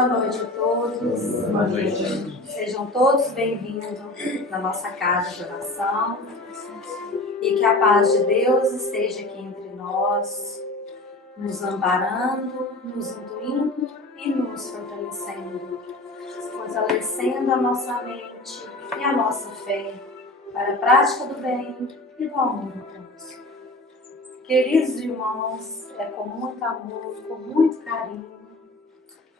Boa noite a todos. Boa noite. Sejam todos bem-vindos na nossa casa de oração. E que a paz de Deus esteja aqui entre nós, nos amparando, nos intuindo e nos fortalecendo, fortalecendo a nossa mente e a nossa fé para a prática do bem e do amor a todos. Queridos irmãos, é com muito amor, com muito carinho,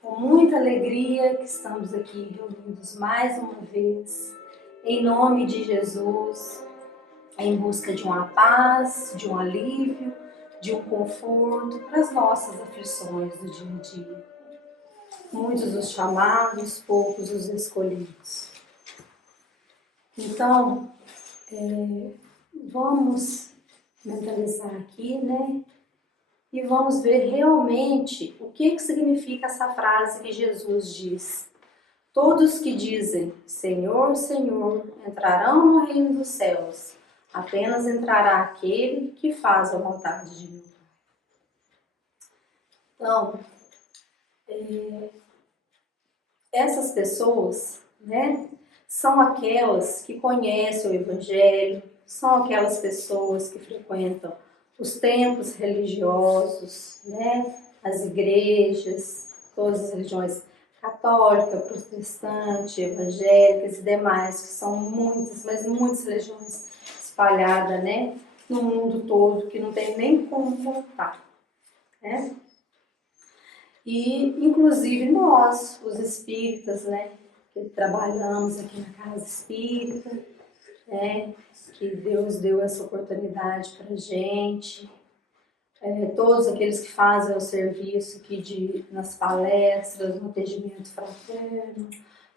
com muita alegria que estamos aqui reunidos mais uma vez, em nome de Jesus, em busca de uma paz, de um alívio, de um conforto para as nossas aflições do dia a dia. Muitos os chamados, poucos os escolhidos. Então, vamos mentalizar aqui, né? E vamos ver realmente o que significa essa frase que Jesus diz. Todos que dizem Senhor, Senhor, entrarão no reino dos céus. Apenas entrará aquele que faz a vontade de meu Pai. Então, essas pessoas, né, são aquelas que conhecem o Evangelho, são aquelas pessoas que frequentam os templos religiosos, né, as igrejas, todas as religiões católica, protestante, evangélicas e demais, que são muitas, mas muitas religiões espalhadas, né, no mundo todo, que não tem nem como contar, né? E, inclusive, nós, os espíritas, né, que trabalhamos aqui na casa espírita, né, que Deus deu essa oportunidade para a gente, todos aqueles que fazem o serviço aqui nas palestras, no atendimento fraterno,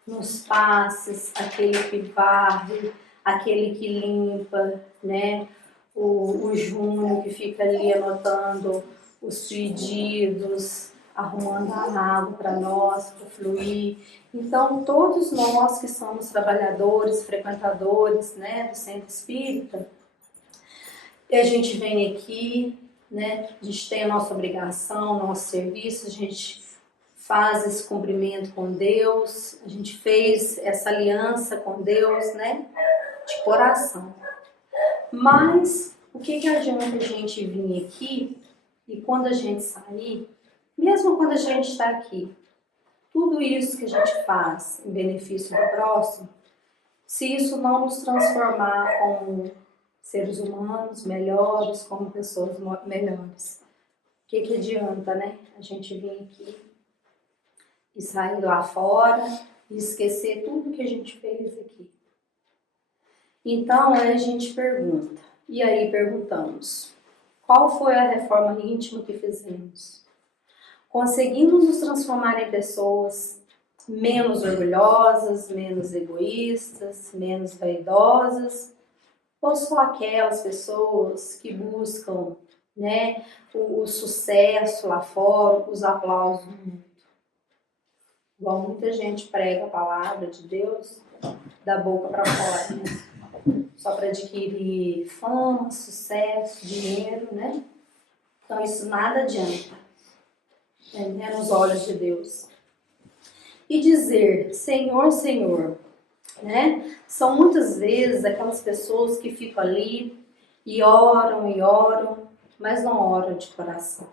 nos passes, aquele que varre, aquele que limpa, né, o Júnior que fica ali anotando os pedidos, arrumando a água para nós, para fluir. Então, todos nós que somos trabalhadores, frequentadores, né, do Centro Espírita, a gente vem aqui, né, a gente tem a nossa obrigação, nosso serviço, a gente faz esse cumprimento com Deus, a gente fez essa aliança com Deus, né, de coração. Mas, o que adianta a gente vir aqui e quando a gente sair, mesmo quando a gente está aqui, tudo isso que a gente faz em benefício do próximo, se isso não nos transformar como seres humanos melhores, como pessoas melhores, o que adianta, né? A gente vir aqui e sair lá fora e esquecer tudo que a gente fez aqui. Então, aí a gente pergunta, e aí perguntamos, qual foi a reforma íntima que fizemos? Conseguimos nos transformar em pessoas menos orgulhosas, menos egoístas, menos vaidosas? Ou só aquelas pessoas que buscam, né, o sucesso lá fora, os aplausos do mundo? Igual muita gente prega a palavra de Deus da boca para fora, né? Só para adquirir fama, sucesso, dinheiro, né? Então isso nada adianta, né, nos olhos de Deus. E dizer Senhor, Senhor, né? São muitas vezes aquelas pessoas que ficam ali e oram, mas não oram de coração.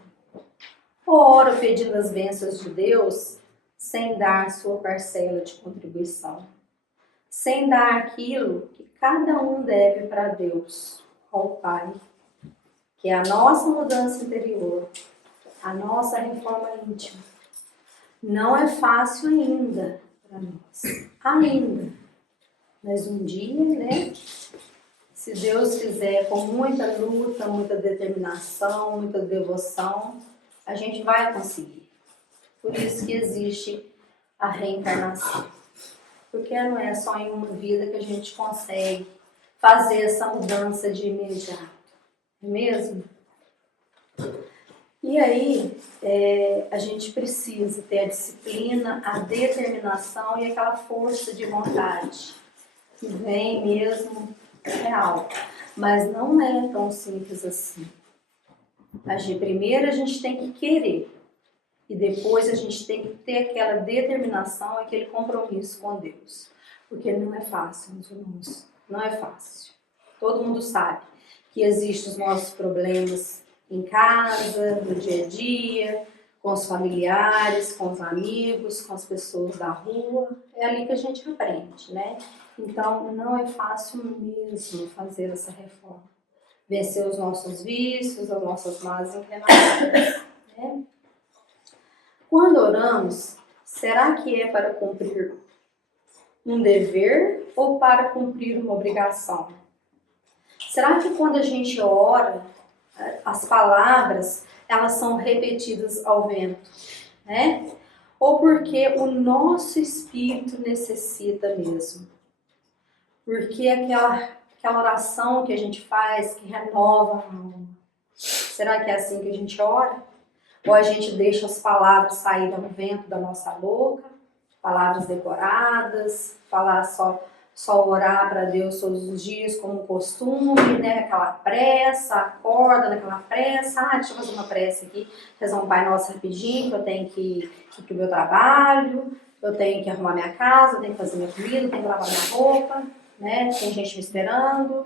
Ou oram pedindo as bênçãos de Deus sem dar sua parcela de contribuição, sem dar aquilo que cada um deve para Deus, ao Pai, que é a nossa mudança interior, a nossa reforma íntima. Não é fácil ainda para nós, ainda. Mas um dia, né, se Deus quiser, com muita luta, muita determinação, muita devoção, a gente vai conseguir. Por isso que existe a reencarnação. Porque não é só em uma vida que a gente consegue fazer essa mudança de imediato. Não é mesmo? E aí, a gente precisa ter a disciplina, a determinação e aquela força de vontade que vem mesmo real. Mas não é tão simples assim. Primeiro a gente tem que querer. E depois a gente tem que ter aquela determinação, aquele compromisso com Deus. Porque não é fácil, meus irmãos. Não é fácil. Todo mundo sabe que existem os nossos problemas em casa, no dia a dia, com os familiares, com os amigos, com as pessoas da rua. É ali que a gente aprende, né? Então, não é fácil mesmo fazer essa reforma. Vencer os nossos vícios, as nossas más inclinações, né? Quando oramos, será que é para cumprir um dever ou para cumprir uma obrigação? Será que quando a gente ora, as palavras, elas são repetidas ao vento, né? Ou porque o nosso espírito necessita mesmo? Porque aquela oração que a gente faz, que renova a alma. Será que é assim que a gente ora? Ou a gente deixa as palavras saírem ao vento da nossa boca, palavras decoradas, falar só orar para Deus todos os dias como costume, né? Aquela pressa, acorda naquela pressa, deixa eu fazer uma pressa aqui, rezar um Pai Nosso rapidinho, que eu tenho que ir para o meu trabalho, eu tenho que arrumar minha casa, eu tenho que fazer minha comida, eu tenho que lavar minha roupa, né? Tem gente me esperando,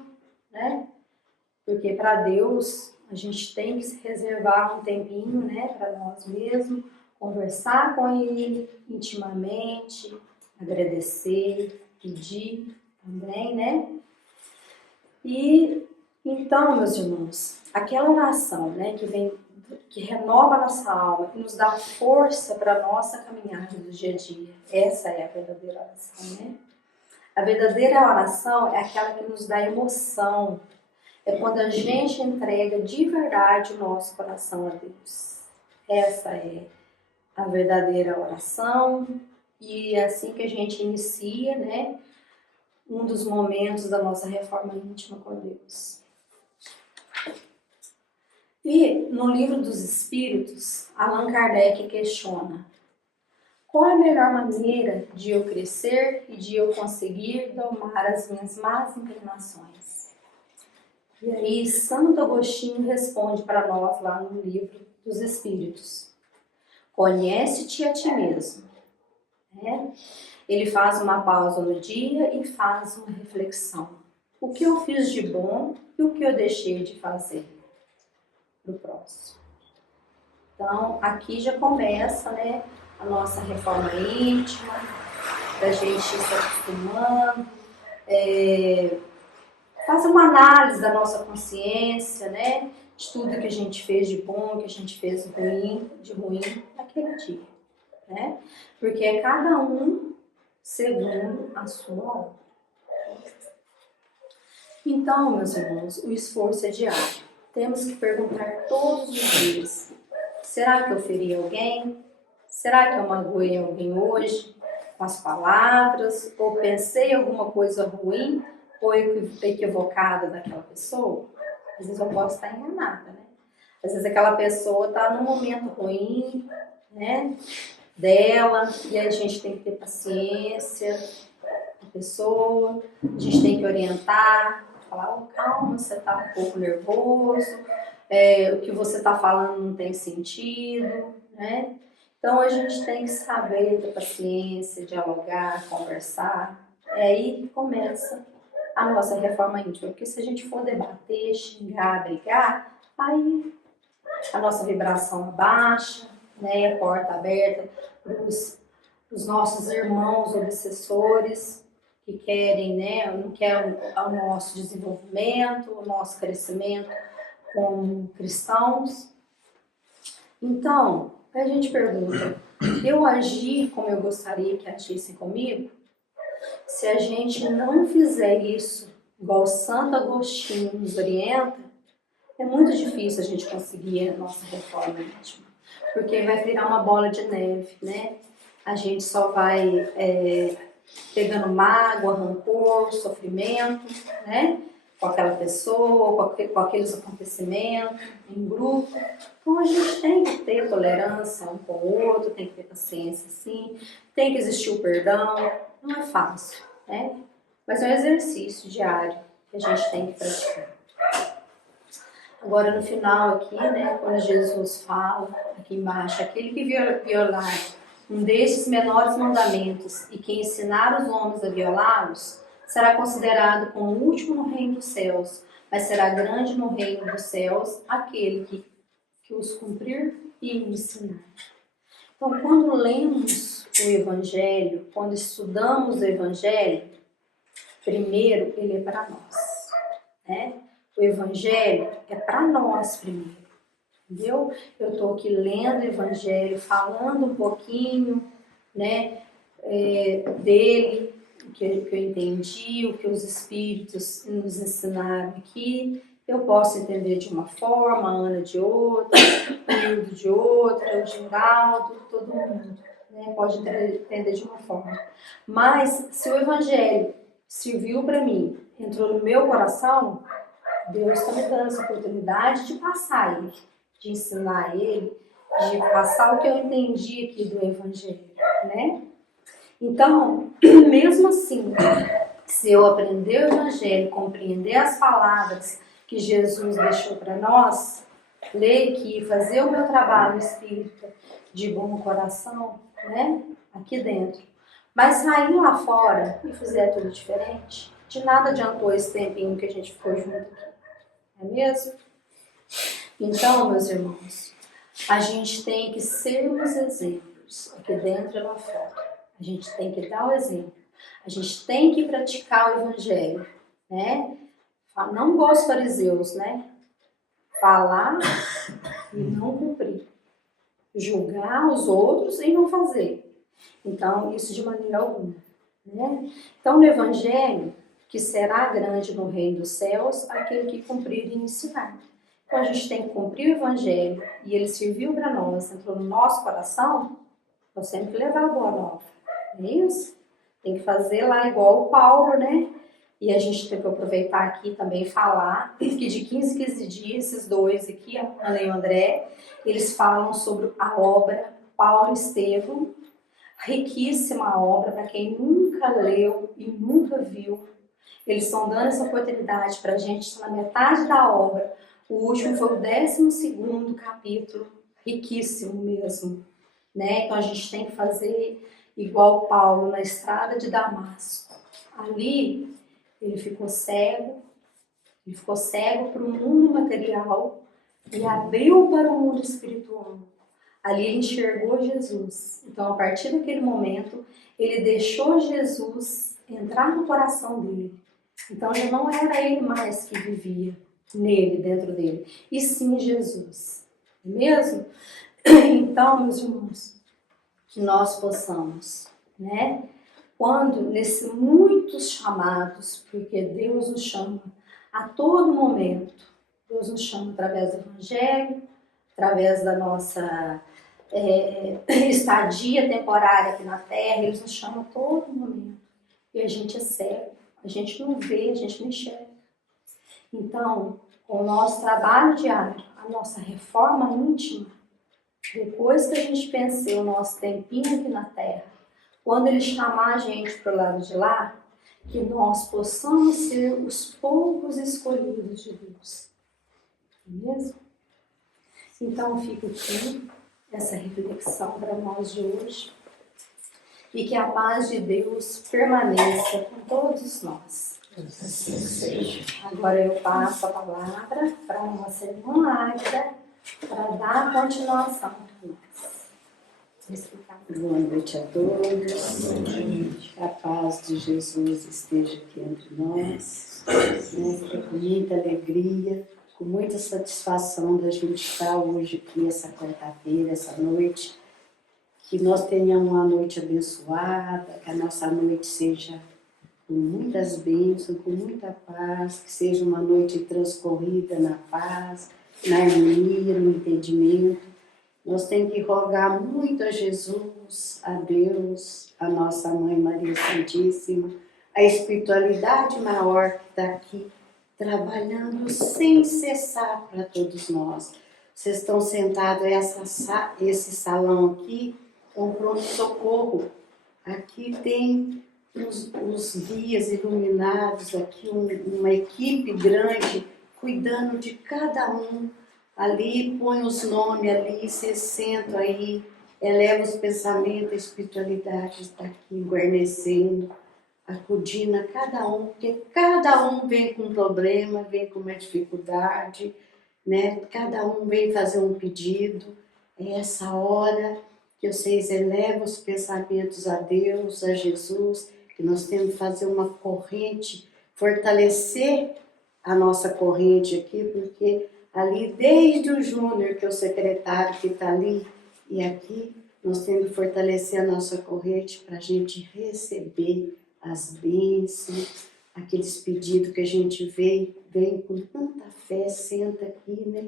né? Porque para Deus a gente tem que reservar um tempinho, né, para nós mesmos, conversar com Ele intimamente, agradecer, pedir também, né? E então, meus irmãos, aquela oração, né, que renova a nossa alma, que nos dá força para a nossa caminhada do dia a dia, essa é a verdadeira oração, né? A verdadeira oração é aquela que nos dá emoção. É quando a gente entrega de verdade o nosso coração a Deus. Essa é a verdadeira oração e é assim que a gente inicia, né, um dos momentos da nossa reforma íntima com Deus. E no Livro dos Espíritos, Allan Kardec questiona: qual é a melhor maneira de eu crescer e de eu conseguir domar as minhas más inclinações? E aí, Santo Agostinho responde para nós lá no Livro dos Espíritos: conhece-te a ti mesmo. Né? Ele faz uma pausa no dia e faz uma reflexão. O que eu fiz de bom e o que eu deixei de fazer para o próximo. Então, aqui já começa, né, a nossa reforma íntima, da gente se acostumando, fazer uma análise da nossa consciência, né? De tudo que a gente fez de bom, que a gente fez de ruim naquele dia, né? Porque é cada um segundo a sua obra. Então, meus irmãos, o esforço é diário. Temos que perguntar todos os dias: será que eu feri alguém? Será que eu magoei alguém hoje com as palavras? Ou pensei alguma coisa ruim ou equivocada daquela pessoa? Às vezes eu posso estar enganada, né? Às vezes aquela pessoa está num momento ruim, né, dela, e aí a gente tem que ter paciência com a pessoa, a gente tem que orientar, falar: oh, calma, você está um pouco nervoso, o que você está falando não tem sentido, né? Então a gente tem que saber ter paciência, dialogar, conversar. É aí que começa a nossa reforma íntima, porque se a gente for debater, xingar, brigar, aí a nossa vibração abaixa, né, a porta aberta para os nossos irmãos obsessores que querem, né, não querem o nosso desenvolvimento, o nosso crescimento como cristãos. Então, a gente pergunta: eu agi como eu gostaria que agissem comigo? Se a gente não fizer isso, igual Santo Agostinho nos orienta, é muito difícil a gente conseguir a nossa reforma íntima, porque vai virar uma bola de neve, né? A gente só vai pegando mágoa, rancor, sofrimento, né? Com aquela pessoa, com aqueles acontecimentos, em grupo. Então a gente tem que ter tolerância um com o outro, tem que ter paciência, sim, tem que existir o perdão. Não é fácil, né? Mas é um exercício diário que a gente tem que praticar. Agora no final aqui, né, quando Jesus fala aqui embaixo, aquele que violar um destes menores mandamentos e que ensinar os homens a violá-los, será considerado como o último no reino dos céus, mas será grande no reino dos céus aquele que os cumprir e ensinar. Então, quando lemos o Evangelho, quando estudamos o Evangelho, primeiro ele é para nós, né? O Evangelho é para nós primeiro, entendeu? Eu estou aqui lendo o Evangelho, falando um pouquinho, né, dele, o que eu entendi, o que os Espíritos nos ensinaram aqui. Eu posso entender de uma forma, a Ana de outra, o Hildo de outra, o Geraldo, todo mundo, né, pode entender de uma forma. Mas se o Evangelho serviu para mim, entrou no meu coração, Deus está me dando essa oportunidade de passar ele, de ensinar ele, de passar o que eu entendi aqui do Evangelho, né? Então, mesmo assim, se eu aprender o Evangelho, compreender as palavras que Jesus deixou para nós, ler aqui, fazer o meu trabalho espírita de bom coração, né? Aqui dentro. Mas sair lá fora e fizer tudo diferente, de nada adiantou esse tempinho que a gente ficou junto aqui. Não é mesmo? Então, meus irmãos, a gente tem que sermos exemplos aqui dentro e lá fora. A gente tem que dar o exemplo. A gente tem que praticar o Evangelho, né? Não igual os fariseus, né? Falar e não cumprir. Julgar os outros e não fazer. Então, isso de maneira alguma, né? Então, no Evangelho, que será grande no reino dos céus, aquele que cumprir e ensinar. Então, a gente tem que cumprir o Evangelho e ele serviu para nós, entrou no nosso coração, nós temos que levar a boa nova. Não é isso? Tem que fazer lá igual o Paulo, né? E a gente tem que aproveitar aqui também e falar que de 15 em 15 dias, esses dois aqui, a Ana e o André, eles falam sobre a obra Paulo e Estevão, riquíssima obra, para quem nunca leu e nunca viu. Eles estão dando essa oportunidade para a gente, está na metade da obra. O último foi o 12º capítulo, riquíssimo mesmo, né? Então a gente tem que fazer igual Paulo na estrada de Damasco. Ali ele ficou cego para o mundo material e abriu para o mundo espiritual. Ali ele enxergou Jesus. Então, a partir daquele momento, ele deixou Jesus entrar no coração dele. Então, já não era ele mais que vivia nele, dentro dele, e sim Jesus. Não é mesmo? Então, meus irmãos, que nós possamos, né? Quando, nesses muitos chamados, porque Deus nos chama a todo momento, Deus nos chama através do Evangelho, através da nossa estadia temporária aqui na Terra, Ele nos chama a todo momento. E a gente é cego, a gente não vê, a gente não enxerga. Então, com o nosso trabalho diário, a nossa reforma íntima, depois que a gente vencer o nosso tempinho aqui na Terra, quando Ele chamar a gente para o lado de lá, que nós possamos ser os poucos escolhidos de Deus. Não é mesmo? Então, fica aqui essa reflexão para nós de hoje e que a paz de Deus permaneça com todos nós. Assim seja. Agora eu passo a palavra para a nossa irmã Águida para dar continuação para nós. Boa noite a todos. Que a paz de Jesus esteja aqui entre nós. Com muita alegria, com muita satisfação da gente estar hoje aqui, essa quarta-feira, essa noite. Que nós tenhamos uma noite abençoada, que a nossa noite seja com muitas bênçãos, com muita paz, que seja uma noite transcorrida na paz, na harmonia, no entendimento. Nós temos que rogar muito a Jesus, a Deus, a nossa Mãe Maria Santíssima, a espiritualidade maior que está aqui, trabalhando sem cessar para todos nós. Vocês estão sentados esse salão aqui, é um pronto-socorro. Aqui tem os guias iluminados, aqui uma equipe grande cuidando de cada um. Ali, põe os nomes ali, se senta aí, eleva os pensamentos, a espiritualidade está aqui guarnecendo, acudindo a cada um, porque cada um vem com um problema, vem com uma dificuldade, né? Cada um vem fazer um pedido. É essa hora que vocês elevam os pensamentos a Deus, a Jesus, que nós temos que fazer uma corrente, fortalecer a nossa corrente aqui, porque ali, desde o Júnior, que é o secretário que está ali, e aqui, nós temos que fortalecer a nossa corrente para a gente receber as bênçãos, aqueles pedidos que a gente vem com tanta fé, senta aqui, né?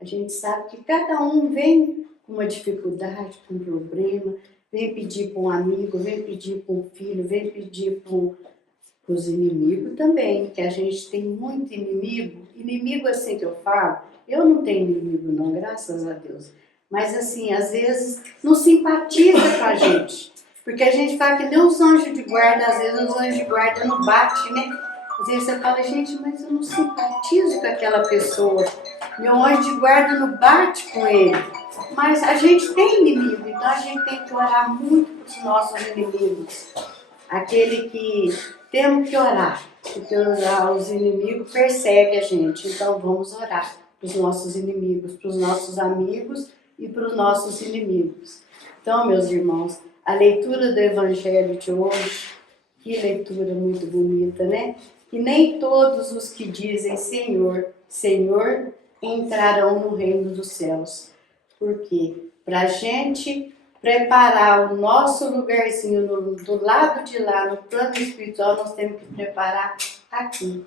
A gente sabe que cada um vem com uma dificuldade, com um problema, vem pedir para um amigo, vem pedir para um filho, vem pedir para os inimigos também, que a gente tem muito inimigo. Inimigo assim que eu falo, eu não tenho inimigo não, graças a Deus. Mas assim, às vezes não simpatiza com a gente. Porque a gente fala que nem os anjos de guarda, às vezes os anjos de guarda não batem, né? Às vezes você fala, gente, mas eu não simpatizo com aquela pessoa. Meu anjo de guarda não bate com ele. Mas a gente tem inimigo, então a gente tem que orar muito para os nossos inimigos. Aquele que temos que orar, porque os inimigos perseguem a gente. Então vamos orar para os nossos inimigos, para os nossos amigos e para os nossos inimigos. Então, meus irmãos, a leitura do Evangelho de hoje, que leitura muito bonita, né? Que nem todos os que dizem Senhor, Senhor, entrarão no reino dos céus. Por quê? Para a gente preparar o nosso lugarzinho do lado de lá, no plano espiritual, nós temos que preparar aqui.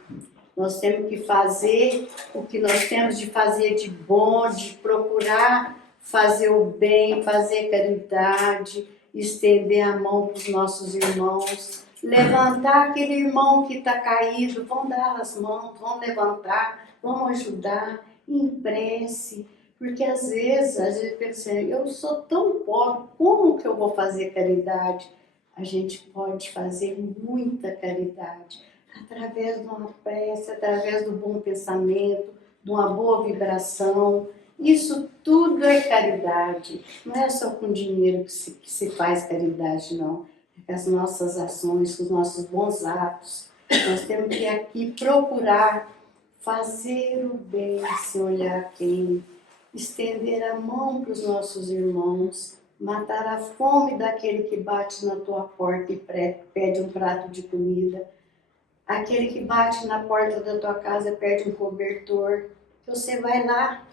Nós temos que fazer o que nós temos de fazer de bom, de procurar fazer o bem, fazer caridade, estender a mão para os nossos irmãos, levantar aquele irmão que está caído, vão dar as mãos, vão levantar, vão ajudar, em prece. Porque às vezes pensa, eu sou tão pobre, como que eu vou fazer caridade? A gente pode fazer muita caridade através de uma prece, através do bom pensamento, de uma boa vibração. Isso tudo é caridade. Não é só com dinheiro que se faz caridade, não. É com as nossas ações, com os nossos bons atos. Nós temos que aqui procurar fazer o bem sem olhar quem, estender a mão para os nossos irmãos, matar a fome daquele que bate na tua porta e pede um prato de comida, aquele que bate na porta da tua casa e pede um cobertor. Você vai lá,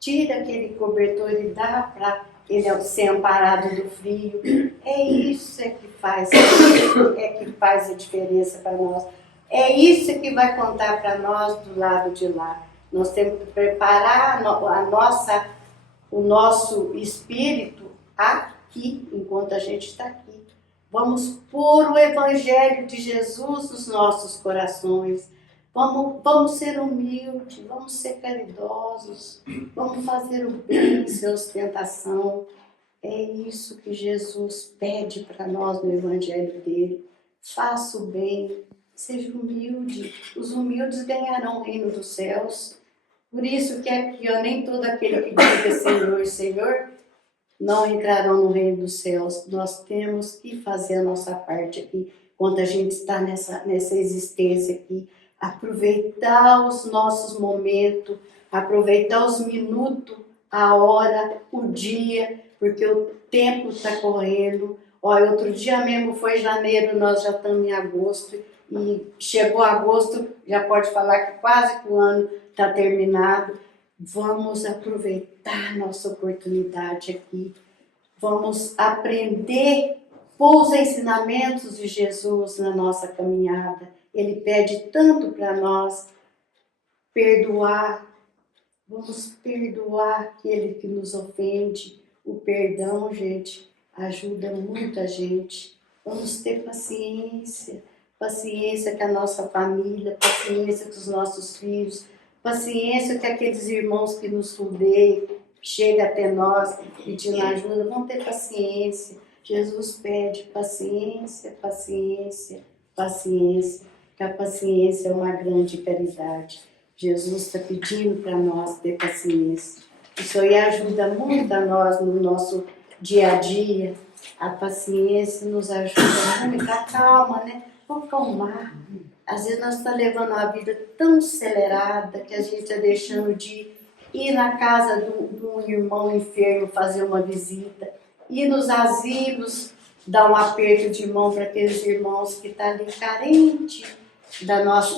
tira aquele cobertor e dá para ele ser amparado do frio. É isso que faz a diferença para nós. É isso que vai contar para nós do lado de lá. Nós temos que preparar o nosso espírito aqui, enquanto a gente está aqui. Vamos pôr o Evangelho de Jesus nos nossos corações. Vamos ser humildes, vamos ser caridosos, vamos fazer o bem sem ostentação. É isso que Jesus pede para nós no Evangelho dele. Faça o bem, seja humilde. Os humildes ganharão o reino dos céus. Por isso que aqui, nem todo aquele que diga Senhor, Senhor, não entrarão no reino dos céus. Nós temos que fazer a nossa parte aqui, quando a gente está nessa existência aqui. Aproveitar os nossos momentos, aproveitar os minutos, a hora, o dia, porque o tempo está correndo. Olha, outro dia mesmo foi janeiro, nós já estamos em agosto, e chegou agosto, já pode falar que quase que o ano está terminado. Vamos aproveitar nossa oportunidade aqui. Vamos aprender os ensinamentos de Jesus na nossa caminhada. Ele pede tanto para nós perdoar. Vamos perdoar aquele que nos ofende. O perdão, gente, ajuda muita gente. Vamos ter paciência. Paciência com a nossa família, paciência com os nossos filhos, paciência com aqueles irmãos que nos rodeiam, chega até nós pedindo ajuda. Vamos ter paciência. Jesus pede paciência, paciência, paciência, que a paciência é uma grande caridade. Jesus está pedindo para nós ter paciência. Isso aí ajuda muito a nós no nosso dia a dia. A paciência nos ajuda muito, a calma, né? Vamos acalmar. Às vezes nós estamos levando uma vida tão acelerada que a gente está deixando de ir na casa de um irmão enfermo fazer uma visita, ir nos asilos, dar um aperto de mão para aqueles irmãos que estão ali carentes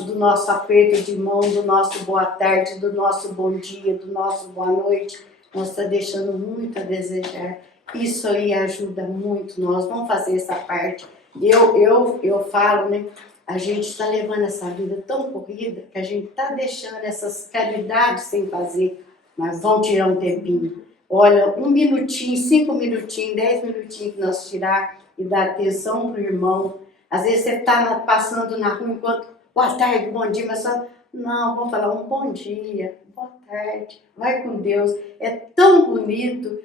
do nosso aperto de mão, do nosso boa tarde, do nosso bom dia, do nosso boa noite. Nós está deixando muito a desejar. Isso aí ajuda muito nós. Vamos fazer essa parte. Eu falo, né? A gente está levando essa vida tão corrida que a gente está deixando essas caridades sem fazer. Mas vamos tirar um tempinho. Olha, 1 minutinho, 5 minutinhos, 10 minutinhos que nós tirar e dar atenção para o irmão. Às vezes você está passando na rua enquanto, boa tarde, bom dia, mas só, não, vamos falar um bom dia, boa tarde, vai com Deus. É tão bonito,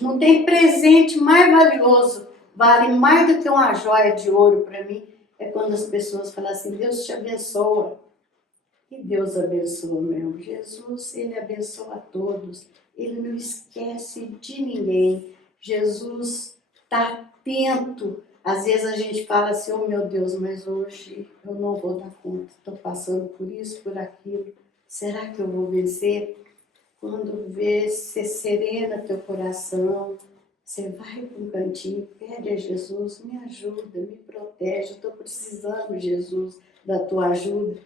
não tem presente mais valioso, vale mais do que uma joia de ouro para mim, é quando as pessoas falam assim, Deus te abençoa. E Deus abençoa mesmo. Jesus, Ele abençoa a todos. Ele não esquece de ninguém. Jesus está atento. Às vezes a gente fala assim, oh meu Deus, mas hoje eu não vou dar conta. Estou passando por isso, por aquilo. Será que eu vou vencer? Quando vê, você serena teu coração. Você vai para um cantinho, pede a Jesus, me ajuda, me protege. Eu estou precisando, Jesus, da tua ajuda.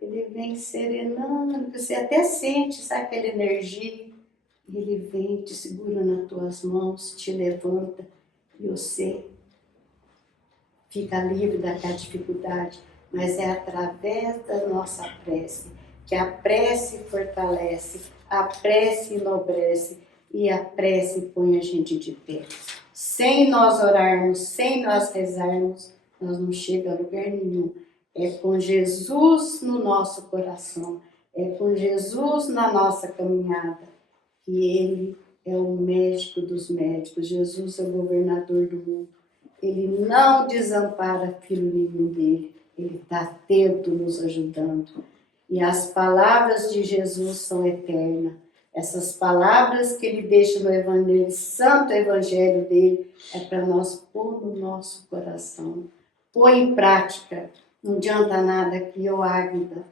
Ele vem serenando, você até sente, sabe aquela energia? Ele vem, te segura nas tuas mãos, te levanta e você fica livre daquela dificuldade. Mas é através da nossa prece, que a prece fortalece, a prece enobrece e a prece põe a gente de pé. Sem nós orarmos, sem nós rezarmos, nós não chegamos a lugar nenhum. É com Jesus no nosso coração, é com Jesus na nossa caminhada, que Ele é o médico dos médicos, Jesus é o governador do mundo. Ele não desampara filho nenhum dele, Ele está atento nos ajudando. E as palavras de Jesus são eternas. Essas palavras que Ele deixa no Evangelho, Santo Evangelho dele, é para nós pôr no nosso coração. Põe em prática. Não adianta nada que eu, Águida,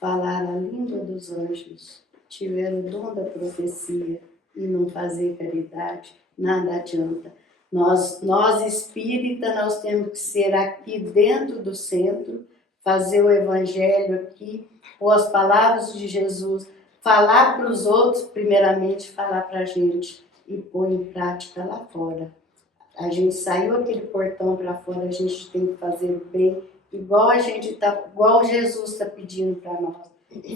falar a língua dos anjos, tiver o dom da profecia e não fazer caridade, nada adianta. Nós espírita, nós temos que ser aqui dentro do centro, fazer o evangelho aqui, ou as palavras de Jesus, falar para os outros, primeiramente falar para a gente e pôr em prática lá fora. A gente saiu aquele portão para fora, a gente tem que fazer o bem, igual Jesus está pedindo para nós.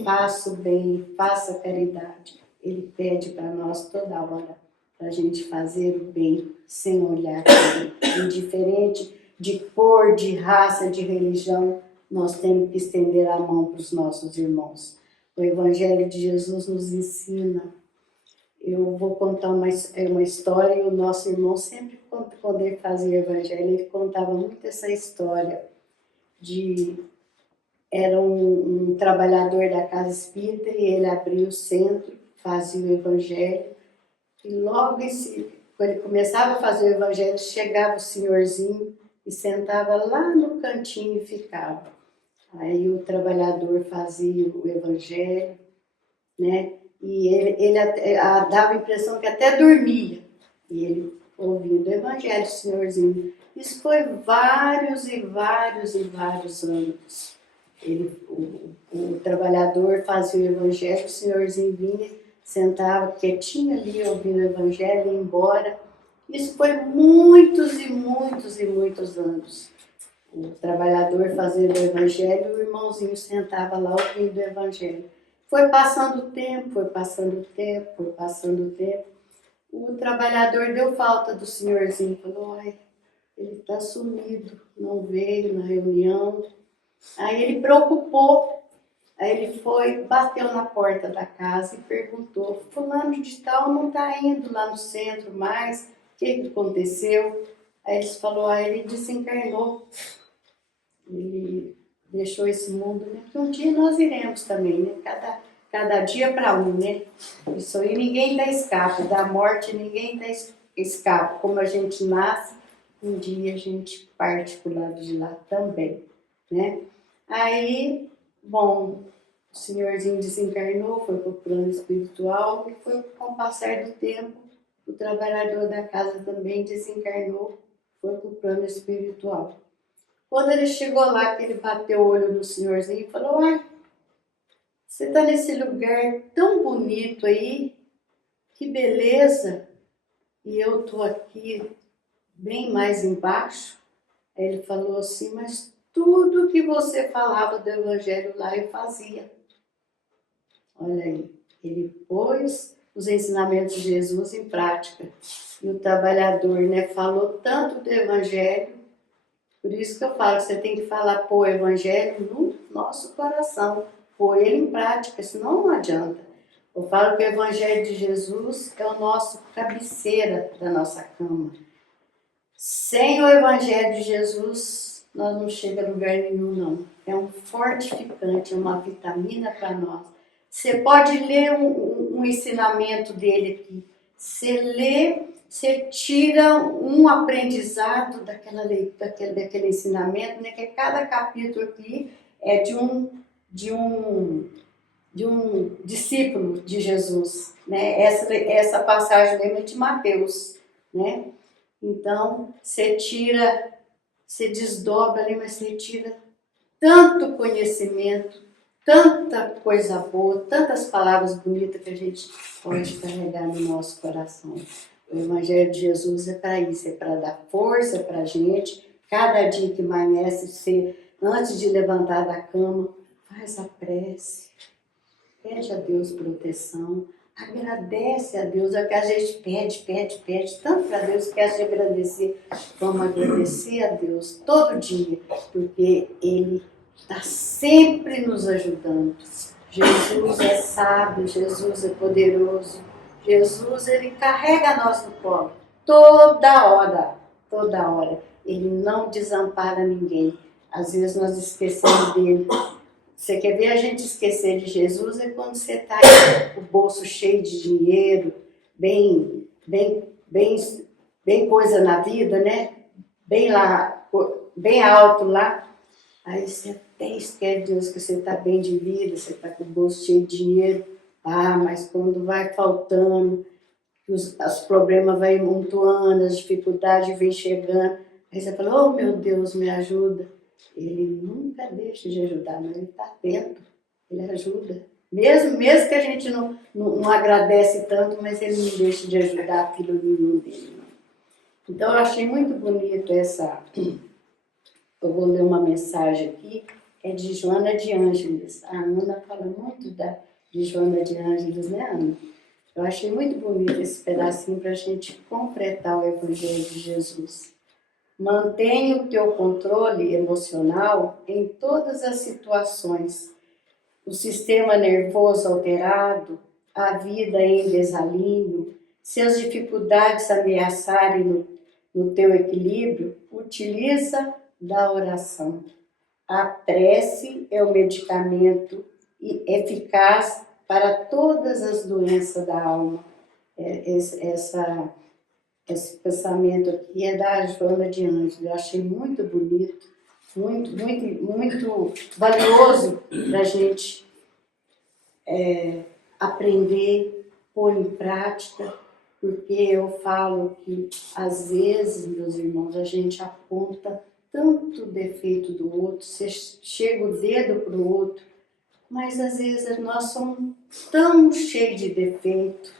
Faça o bem, faça a caridade. Ele pede para nós toda hora, para a gente fazer o bem sem olhar para ele. Indiferente de cor, de raça, de religião, nós temos que estender a mão para os nossos irmãos. O Evangelho de Jesus nos ensina. Eu vou contar uma história, e o nosso irmão sempre, quando ele fazia o Evangelho, ele contava muito essa história era um trabalhador da casa espírita e ele abriu o centro, fazia o evangelho e logo quando ele começava a fazer o evangelho, chegava o senhorzinho e sentava lá no cantinho e ficava. Aí o trabalhador fazia o evangelho, né? E ele dava a impressão que até dormia. E ele ouvindo o evangelho, o senhorzinho. Isso foi vários e vários e vários anos. O trabalhador fazia o evangelho, o senhorzinho vinha, sentava quietinho ali, ouvindo o evangelho e ia embora. Isso foi muitos e muitos e muitos anos. O trabalhador fazendo o evangelho, o irmãozinho sentava lá ouvindo o evangelho. Foi passando o tempo, foi passando o tempo, foi passando o tempo. O trabalhador deu falta do senhorzinho, falou, ai, ele está sumido, não veio na reunião. Aí ele preocupou, aí ele foi, bateu na porta da casa e perguntou, fulano de tal não está indo lá no centro mais, o que aconteceu? Aí eles falaram, ele desencarnou, ele deixou esse mundo, né? Porque um dia nós iremos também, né? Cada dia para um, né? Isso aí ninguém dá escape, da morte ninguém dá escape. Como a gente nasce, um dia a gente parte para o lado de lá também, né? Aí, bom, o senhorzinho desencarnou, foi para o plano espiritual e foi com o passar do tempo, o trabalhador da casa também desencarnou, foi para o plano espiritual. Quando ele chegou lá, que ele bateu o olho no senhorzinho e falou: "Ai, você está nesse lugar tão bonito aí, que beleza, e eu estou aqui bem mais embaixo." Aí ele falou assim: "Mas tudo que você falava do evangelho lá eu fazia." Olha aí, ele pôs os ensinamentos de Jesus em prática. E o trabalhador, né, falou tanto do evangelho. Por isso que eu falo, você tem que falar, pôr o evangelho no nosso coração, pôr ele em prática, senão não adianta. Eu falo que o evangelho de Jesus é o nosso cabeceira da nossa cama. Sem o evangelho de Jesus, nós não chegamos a lugar nenhum, não. É um fortificante, é uma vitamina para nós. Você pode ler um ensinamento dele aqui. Você lê, você tira um aprendizado daquele ensinamento, né? Que cada capítulo aqui é de um discípulo de Jesus, né? Essa passagem mesmo é de Mateus, né? Então, você tira, você desdobra ali, mas você tira tanto conhecimento, tanta coisa boa, tantas palavras bonitas que a gente pode carregar no nosso coração. O Evangelho de Jesus é para isso, é para dar força para a gente. Cada dia que amanhece, você, antes de levantar da cama, faz a prece, pede a Deus proteção, agradece a Deus. É o que a gente pede, tanto para Deus que a gente agradecer. Vamos agradecer a Deus todo dia, porque Ele está sempre nos ajudando. Jesus é sábio, Jesus é poderoso. Jesus, Ele carrega nós no colo toda hora, toda hora. Ele não desampara ninguém. Às vezes nós esquecemos dele. Você quer ver a gente esquecer de Jesus é quando você está com o bolso cheio de dinheiro, bem coisa na vida, né? Bem lá, bem alto lá. Aí você até esquece de Deus que você está bem de vida, você está com o bolso cheio de dinheiro. Ah, mas quando vai faltando, os problemas vão montuando, as dificuldades vêm chegando. Aí você fala: "Oh, meu Deus, me ajuda." Ele nunca deixa de ajudar, mas ele está atento, ele ajuda. Mesmo que a gente não agradece tanto, mas ele não deixa de ajudar filho nenhum dele. Não. Então eu achei muito bonito essa. Eu vou ler uma mensagem aqui, é de Joana de Ângeles. A Ana fala muito de Joana de Ângeles, né, Ana? Eu achei muito bonito esse pedacinho para a gente completar o Evangelho de Jesus. Mantenha o teu controle emocional em todas as situações. O sistema nervoso alterado, a vida em desalinho, se as dificuldades ameaçarem no teu equilíbrio, utiliza da oração. A prece é o medicamento eficaz para todas as doenças da alma. Esse pensamento aqui é da Joana de Ângeles. Eu achei muito bonito, muito valioso para a gente aprender, pôr em prática, porque eu falo que, às vezes, meus irmãos, a gente aponta tanto defeito do outro, você chega o dedo para o outro, mas às vezes nós somos tão cheios de defeito.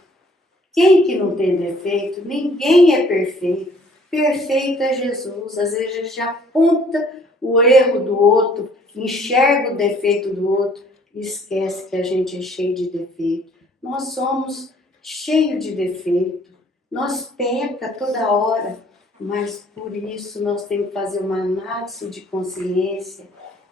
Quem que não tem defeito? Ninguém é perfeito. Perfeito é Jesus. Às vezes a gente aponta o erro do outro, enxerga o defeito do outro e esquece que a gente é cheio de defeito. Nós somos cheios de defeito. Nós peca toda hora, mas por isso nós temos que fazer uma análise de consciência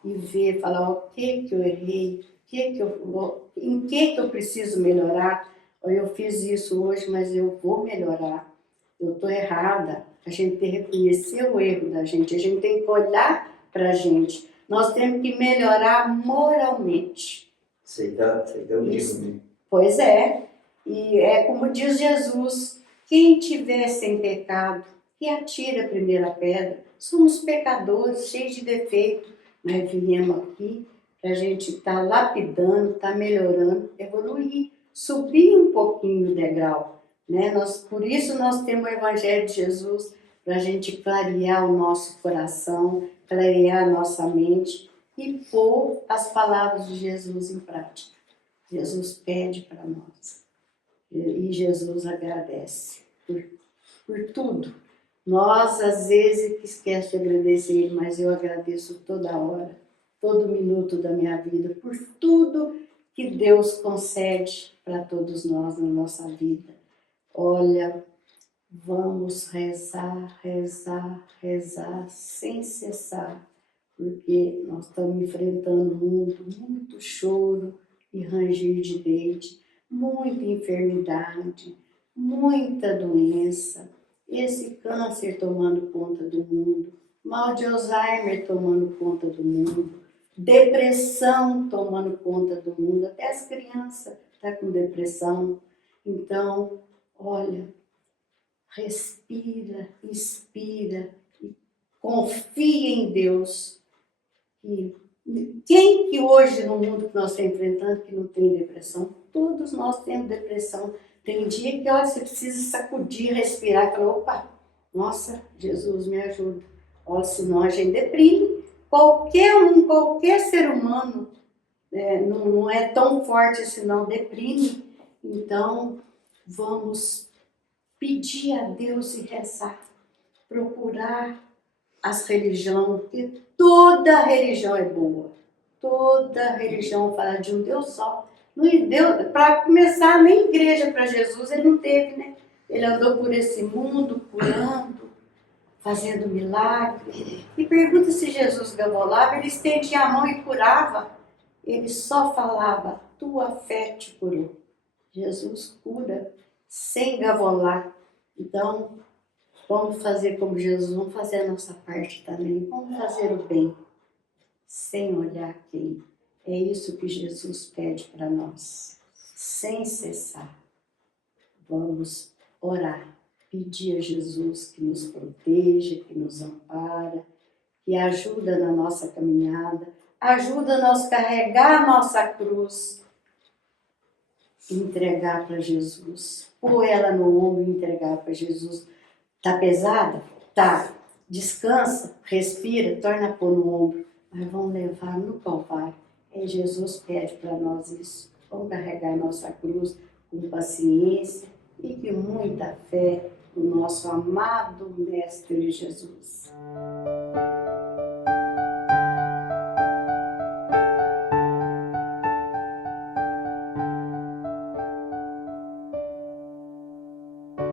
e ver, falar o que eu errei, em que eu preciso melhorar. Eu fiz isso hoje, mas eu vou melhorar. Eu estou errada. A gente tem que reconhecer o erro da gente. A gente tem que olhar para a gente. Nós temos que melhorar moralmente. Aceitar o Isso. livro, né? Pois é, e é como diz Jesus, quem tiver sem pecado, que atire a primeira pedra. Somos pecadores, cheios de defeito, mas viemos aqui para a gente estar lapidando, estar melhorando, evoluir, subir um pouquinho o degrau. Né? Por isso nós temos o Evangelho de Jesus, para a gente clarear o nosso coração, clarear a nossa mente e pôr as palavras de Jesus em prática. Jesus pede para nós e Jesus agradece por tudo. Nós, às vezes, esquecemos de agradecer Ele, mas eu agradeço toda hora, todo minuto da minha vida, por tudo que Deus concede para todos nós na nossa vida. Olha, vamos rezar, rezar, rezar sem cessar, porque nós estamos enfrentando um mundo, muito choro e ranger de dente, muita enfermidade, muita doença, esse câncer tomando conta do mundo, mal de Alzheimer tomando conta do mundo, depressão tomando conta do mundo, até as crianças estão com depressão. Então, olha, respira, inspira, e confia em Deus. E quem que hoje no mundo que nós estamos enfrentando que não tem depressão? Todos nós temos depressão. Tem dia que olha, você precisa sacudir, respirar e falar, opa, nossa, Jesus me ajuda. Olha, senão a gente deprime. Qualquer ser humano não é tão forte senão deprime. Então, vamos pedir a Deus e rezar, procurar as religiões, porque toda religião é boa. Toda religião fala de um Deus só. Para começar, nem igreja para Jesus ele não teve, né? Ele andou por esse mundo, curando, fazendo milagre. E pergunta se Jesus gavolava, ele estendia a mão e curava. Ele só falava, tua fé te curou. Jesus cura sem gavolar. Então, vamos fazer como Jesus, vamos fazer a nossa parte também. Vamos fazer o bem, sem olhar quem. É isso que Jesus pede para nós, sem cessar. Vamos orar, pedir a Jesus que nos proteja, que nos ampara, que ajuda na nossa caminhada, ajuda a nós carregar a nossa cruz, entregar para Jesus, pôr ela no ombro e entregar para Jesus. Tá pesada? Tá. Descansa, respira, torna a pôr no ombro, mas vamos levar no Calvário. Jesus pede para nós isso. Vamos carregar nossa cruz com paciência e com muita fé no nosso amado Mestre Jesus.